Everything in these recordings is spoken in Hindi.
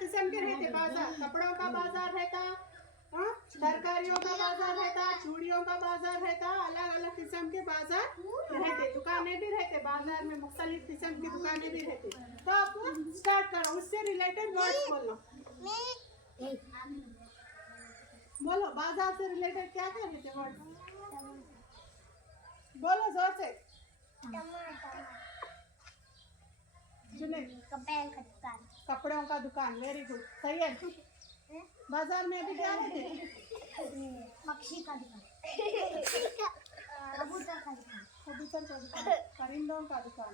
किस्म के रहते बाजार। कपड़ों का बाजार रहता, तरकारियों का बाजार रहता, चूड़ियों का बाजार रहता, अलग अलग किस्म के बाजार रहते, दुकानें भी रहते बाजार में, मुख्तलिफ किस्म की दुकानें भी रहती। तो आप स्टार्ट करो, उससे रिलेटेड वर्ड्स बोलो। बोलो बाजार से रिलेटेड क्या क्या रहते वर्ड, बोलो जोर से। कपड़ों का दुकान, वेरी गुड, सही है। बाजार में अभी क्या रहते? मच्छी का दुकान, कबूतर का दुकान, कबूतर का दुकान, परिंदों का दुकान,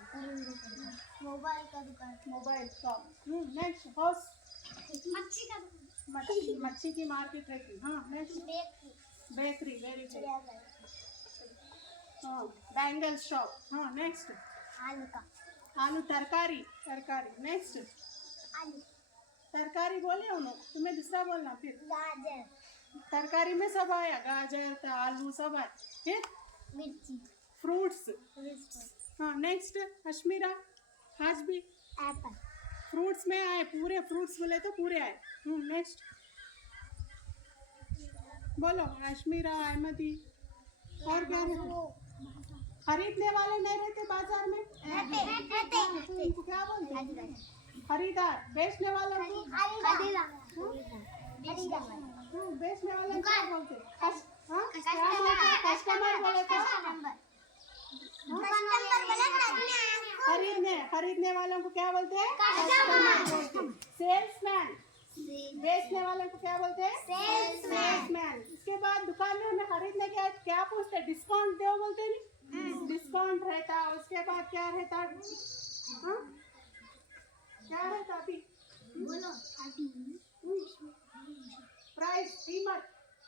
मोबाइल का दुकान, मोबाइल का। नेक्स्ट हाउस, मच्छी का दुकान, मच्छी की मार्केट रहती। हाँ नेक्स्ट बेकरी, वेरी गुड। हाँ बैंगल शॉप। हाँ नेक्स्ट आलू का, आलू, तरकारी, तरकारी। नेक्स्ट आलू, तरकारी बोले उन्होंने, तुम्हें दूसरा बोलना फिर। गाजर, तरकारी में सब आया, गाजर, आलू सब आया। फिर मिर्ची, फ्रूट्स। हाँ नेक्स्ट अश्मीरा, आज भी एप्पल, फ्रूट्स में आए, पूरे फ्रूट्स बोले तो पूरे आए। नेक्स्ट बोलो अश्मीरा, अहमदी। और क्या रहते? खरीदने वाले नहीं रहते बाजार में, तो इनको क्या बोलते हैं? खरीदार। बेचने वालों को, बेचने वालों को क्या बोलते हैं? कस्टमर बोले तो। खरीदने वालों को क्या बोलते हैं? कस्टमर बोलते हैं। सेल्समैन, बेचने वालों को क्या बोलते हैं? सेल्समैन। इसके बाद दुकान में खरीदने के बाद क्या पूछते हैं? डिस्काउंट दो बोलते नहीं? डिस्काउंट रहता। उसके बाद क्या रहता? क्या रहता अभी? बोलो, प्राइस, कीमत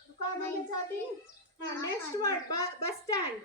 दुकान में जाती। Next word bus stand.